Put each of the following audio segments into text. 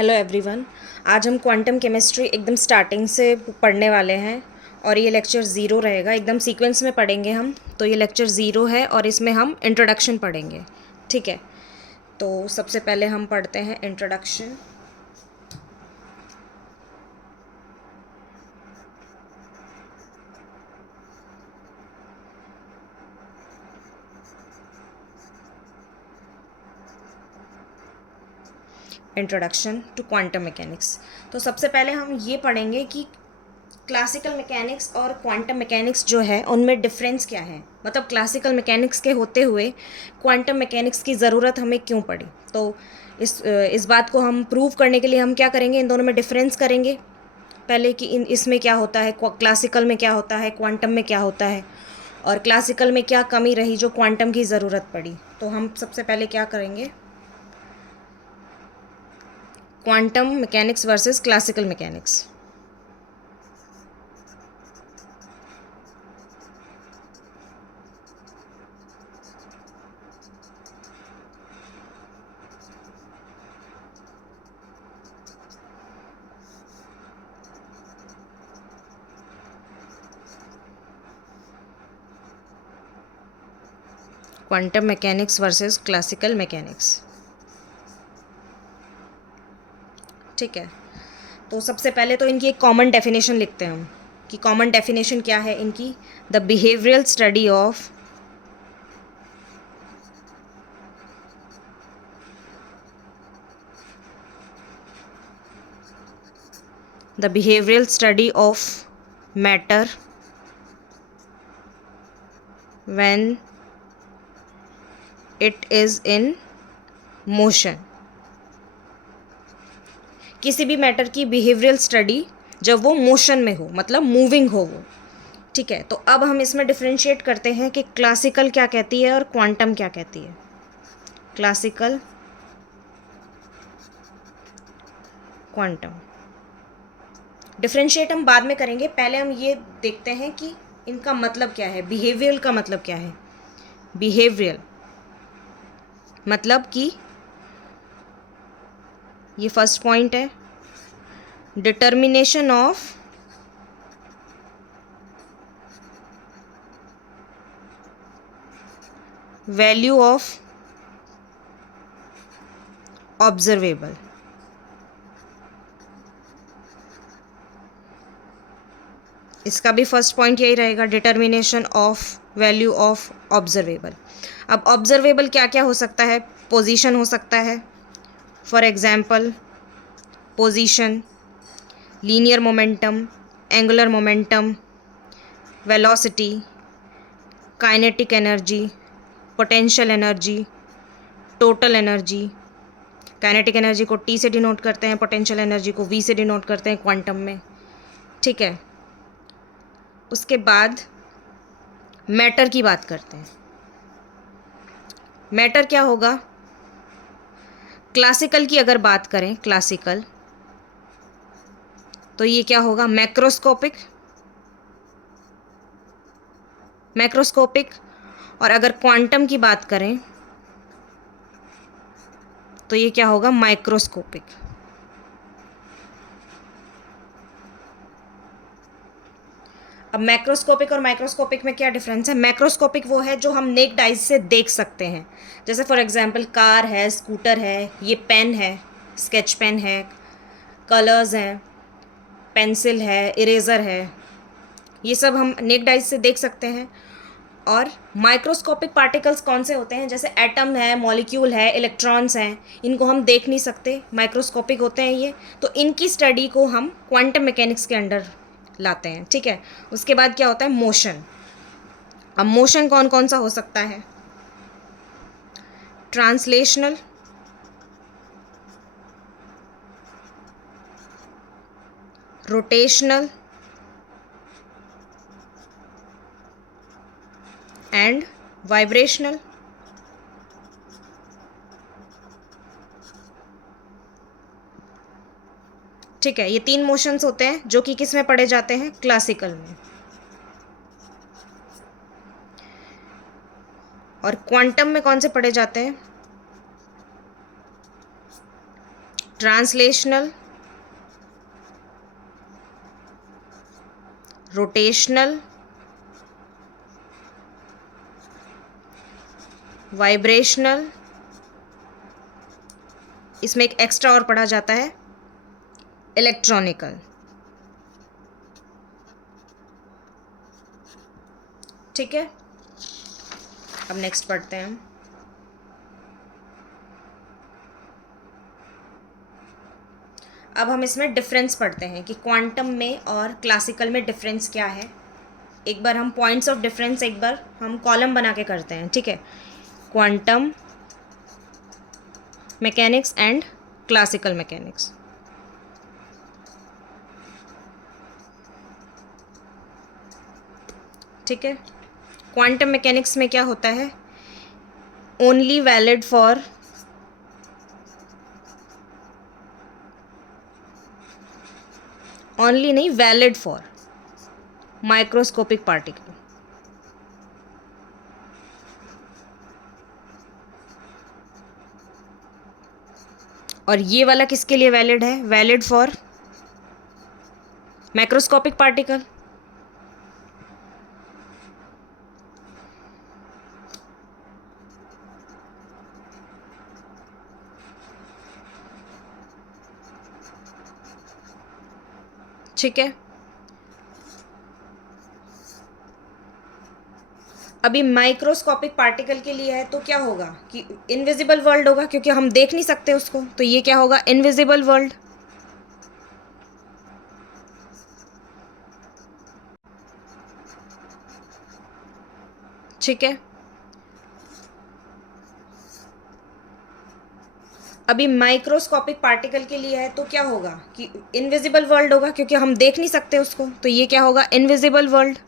Hello everyone. आज हम quantum chemistry एकदम स्टार्टिंग से पढ़ने वाले हैं और ये लेक्चर ज़ीरो रहेगा। एकदम सीक्वेंस में पढ़ेंगे हम। तो ये लेक्चर ज़ीरो है और इसमें हम इंट्रोडक्शन पढ़ेंगे। ठीक है, तो सबसे पहले हम पढ़ते हैं introduction. Introduction to quantum mechanics. तो सबसे पहले हम ये पढ़ेंगे कि क्लासिकल मैकेनिक्स और क्वांटम मैकेनिक्स जो है उनमें डिफरेंस क्या है, मतलब क्लासिकल मैकेनिक्स के होते हुए क्वांटम मैकेनिक्स की ज़रूरत हमें क्यों पड़ी। तो इस बात को हम प्रूव करने के लिए हम क्या करेंगे, इन दोनों में डिफरेंस करेंगे पहले कि इसमें क्या होता है, क्लासिकल में क्या होता है, क्वांटम में क्या होता है, और क्लासिकल में क्या कमी रही जो क्वांटम की ज़रूरत पड़ी। तो हम सबसे पहले क्या करेंगे, quantum mechanics versus classical mechanics. Quantum mechanics versus classical mechanics. ठीक है, तो सबसे पहले तो इनकी एक कॉमन डेफिनेशन लिखते हैं हम कि कॉमन डेफिनेशन क्या है इनकी। The behavioural study of the behavioural study of matter when it is in motion. किसी भी मैटर की बिहेवियरल स्टडी जब वो मोशन में हो, मतलब मूविंग हो वो। ठीक है, तो अब हम इसमें डिफ्रेंशिएट करते हैं कि क्लासिकल क्या कहती है और क्वांटम क्या कहती है। Classical, quantum. डिफ्रेंशिएट हम बाद में करेंगे, पहले हम ये देखते हैं कि इनका मतलब क्या है, बिहेवियरल का मतलब क्या है। बिहेवियरल मतलब कि ये फर्स्ट पॉइंट है, determination of value of observable. इसका भी फर्स्ट पॉइंट यही रहेगा, determination of value of observable. अब ऑब्जर्वेबल क्या क्या हो सकता है, पोजीशन हो सकता है, for example position, linear momentum, angular momentum, velocity, kinetic energy, potential energy, total energy. Kinetic energy को टी से डिनोट करते हैं, पोटेंशियल एनर्जी को वी से डिनोट करते हैं क्वांटम में। ठीक है, उसके बाद मैटर की बात करते हैं। मैटर क्या होगा, क्लासिकल की अगर बात करें, क्लासिकल तो ये क्या होगा, मैक्रोस्कोपिक। मैक्रोस्कोपिक। और अगर क्वांटम की बात करें तो ये क्या होगा, माइक्रोस्कोपिक। अब मैक्रोस्कोपिक और माइक्रोस्कोपिक में क्या डिफरेंस है। मैक्रोस्कोपिक वो है जो हम नेक्ड आइज से देख सकते हैं, जैसे फॉर एग्जांपल कार है, स्कूटर है, ये पेन है, स्केच पेन है, कलर्स हैं, पेंसिल है, इरेज़र है, ये सब हम नेक्ड आइज से देख सकते हैं। और माइक्रोस्कोपिक पार्टिकल्स कौन से होते हैं, जैसे एटम है, मॉलिक्यूल है, इलेक्ट्रॉन्स हैं, इनको हम देख नहीं सकते, माइक्रोस्कोपिक होते हैं ये। तो इनकी स्टडी को हम क्वांटम मैकेनिक्स के अंडर लाते हैं। ठीक है, उसके बाद क्या होता है, मोशन। अब मोशन कौन कौन सा हो सकता है, ट्रांसलेशनल, रोटेशनल एंड वाइब्रेशनल। ठीक है, ये तीन मोशंस होते हैं जो कि किस में पढ़े जाते हैं, क्लासिकल में। और क्वांटम में कौन से पढ़े जाते हैं, ट्रांसलेशनल, रोटेशनल, वाइब्रेशनल, इसमें एक एक्स्ट्रा और पढ़ा जाता है इलेक्ट्रॉनिकल। ठीक है, अब नेक्स्ट पढ़ते हैं हम। अब हम इसमें डिफरेंस पढ़ते हैं कि क्वांटम में और क्लासिकल में डिफरेंस क्या है। एक बार हम पॉइंट्स ऑफ डिफरेंस एक बार हम कॉलम बना के करते हैं। ठीक है, quantum mechanics and classical mechanics. ठीक है, क्वांटम मैकेनिक्स में क्या होता है, ओनली वैलिड फॉर ओनली नहीं, वैलिड फॉर माइक्रोस्कोपिक पार्टिकल। और ये वाला किसके लिए वैलिड है, वैलिड फॉर मैक्रोस्कोपिक पार्टिकल। ठीक है, अभी माइक्रोस्कोपिक पार्टिकल के लिए है तो क्या होगा कि इनविजिबल वर्ल्ड होगा, क्योंकि हम देख नहीं सकते उसको, तो ये क्या होगा, इनविजिबल वर्ल्ड। ठीक है, अभी माइक्रोस्कोपिक पार्टिकल के लिए है तो क्या होगा कि इनविजिबल वर्ल्ड होगा, क्योंकि हम देख नहीं सकते उसको, तो ये क्या होगा, इनविजिबल वर्ल्ड।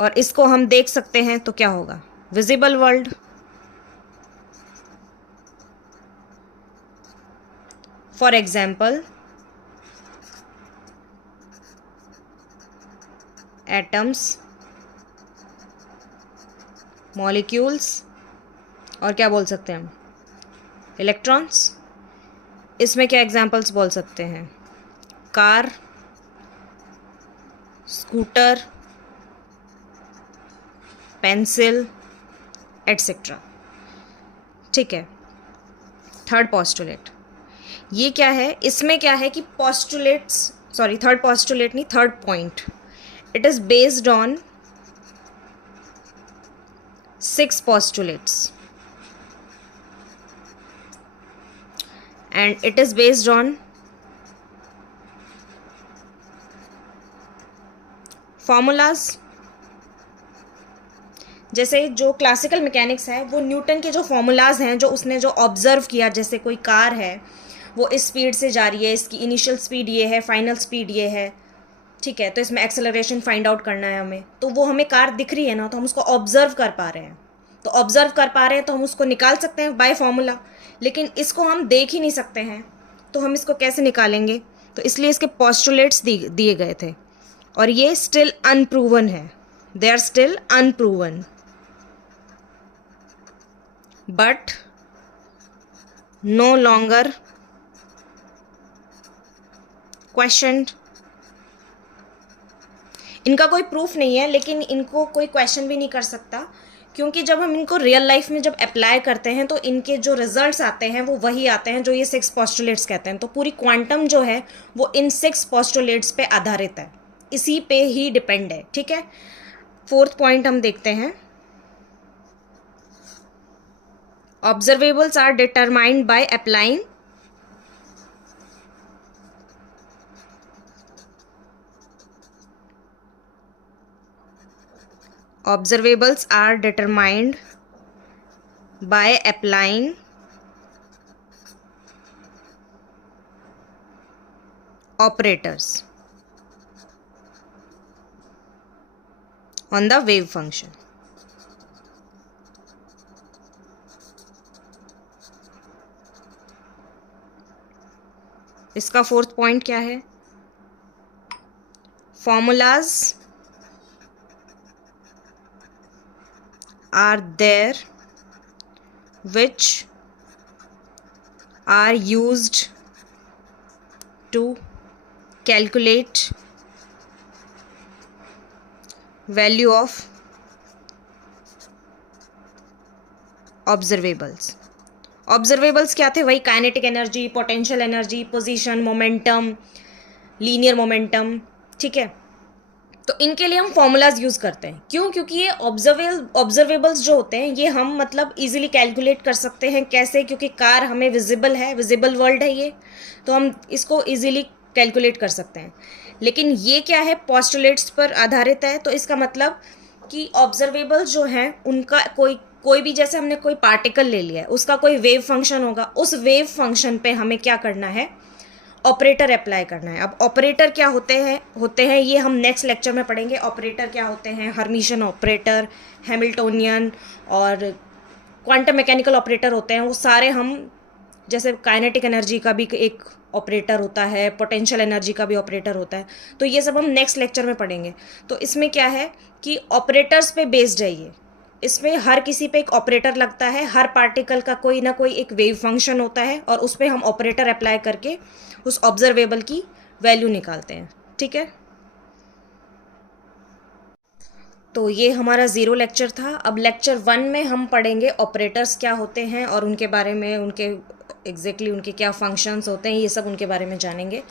और इसको हम देख सकते हैं तो क्या होगा, visible world. For example, atoms, molecules, और क्या बोल सकते हैं हम, इलेक्ट्रॉन्स। इसमें क्या एग्जाम्पल्स बोल सकते हैं, कार, स्कूटर, पेंसिल, एटसेट्रा। ठीक है, थर्ड पोस्टुलेट, ये क्या है, इसमें क्या है कि पोस्टुलेट्स, सॉरी थर्ड पोस्टुलेट नहीं, third point, it is based on 6 postulates and it is based on formulas। जैसे जो क्लासिकल मैकेनिक्स है वो न्यूटन के जो फॉर्मूलाज हैं, जो उसने जो ऑब्जर्व किया, जैसे कोई कार है वो इस स्पीड से जा रही है, इसकी इनिशियल स्पीड ये है, फाइनल स्पीड ये है। ठीक है, तो इसमें एक्सेलरेशन फाइंड आउट करना है हमें, तो वो हमें कार दिख रही है ना, तो हम उसको ऑब्जर्व कर पा रहे हैं, तो ऑब्जर्व कर पा रहे हैं तो हम उसको निकाल सकते हैं बाय फॉर्मूला। लेकिन इसको हम देख ही नहीं सकते हैं, तो हम इसको कैसे निकालेंगे, तो इसलिए इसके पोस्टुलेट्स दिए गए थे, और ये स्टिल अनप्रूवन है, they are still unproven but no longer questioned. इनका कोई प्रूफ नहीं है, लेकिन इनको कोई क्वेश्चन भी नहीं कर सकता, क्योंकि जब हम इनको रियल लाइफ में जब अप्लाई करते हैं तो इनके जो रिजल्ट्स आते हैं वो वही आते हैं जो ये 6 पोस्टुलेट्स कहते हैं। तो पूरी क्वांटम जो है वो इन 6 पोस्टुलेट्स पे आधारित है, इसी पे ही डिपेंड है। ठीक है, फोर्थ पॉइंट हम देखते हैं, observables are determined by applying observables are determined by applying operators on the wave function। इसका फोर्थ पॉइंट क्या है, formulas are there which are used to calculate value of observables. Observables क्या थे? वही kinetic energy, potential energy, position, momentum, linear momentum, ठीक है। तो इनके लिए हम फॉर्मूलाज यूज़ करते हैं। क्यों? क्योंकि ये ऑब्जर्वेबल्स जो होते हैं ये हम मतलब इजीली कैलकुलेट कर सकते हैं। कैसे? क्योंकि कार हमें विजिबल है, विजिबल वर्ल्ड है ये, तो हम इसको इजीली कैलकुलेट कर सकते हैं। लेकिन ये क्या है? पोस्टुलेट्स पर आधारित है। तो इसका मतलब कि ऑब्जर्वेबल्स जो हैं उनका कोई भी, जैसे हमने कोई पार्टिकल ले लिया है, उसका कोई वेव फंक्शन होगा, उस वेव फंक्शन पे हमें क्या करना है? ऑपरेटर अप्लाई करना है। अब ऑपरेटर क्या होते हैं ये हम नेक्स्ट लेक्चर में पढ़ेंगे। ऑपरेटर क्या होते हैं? हर्मिशियन ऑपरेटर, हैमिल्टोनियन और क्वांटम मैकेनिकल ऑपरेटर होते हैं। वो सारे हम, जैसे काइनेटिक एनर्जी का भी एक ऑपरेटर होता है, पोटेंशियल एनर्जी का भी ऑपरेटर होता है, तो ये सब हम नेक्स्ट लेक्चर में पढ़ेंगे। तो इसमें क्या है कि ऑपरेटर्स पे बेस्ड है ये। इसमें हर किसी पे एक ऑपरेटर लगता है, हर पार्टिकल का कोई ना कोई एक वेव फंक्शन होता है और उस पर हम ऑपरेटर अप्लाई करके उस ऑब्जर्वेबल की वैल्यू निकालते हैं, ठीक है। तो ये हमारा 0 लेक्चर था। अब लेक्चर 1 में हम पढ़ेंगे ऑपरेटर्स क्या होते हैं और उनके बारे में, उनके एग्जैक्टली उनके क्या फंक्शंस होते हैं, ये सब उनके बारे में जानेंगे।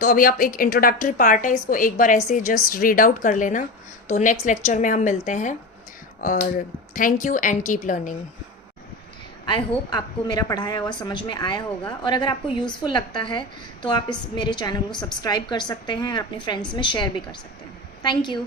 तो अभी आप एक इंट्रोडक्टरी पार्ट है, इसको एक बार ऐसे जस्ट रीड आउट कर लेना। तो नेक्स्ट लेक्चर में हम मिलते हैं और thank you and keep learning. I hope आपको मेरा पढ़ाया हुआ समझ में आया होगा, और अगर आपको यूज़फुल लगता है तो आप इस मेरे चैनल को सब्सक्राइब कर सकते हैं और अपने फ्रेंड्स में शेयर भी कर सकते हैं। Thank you.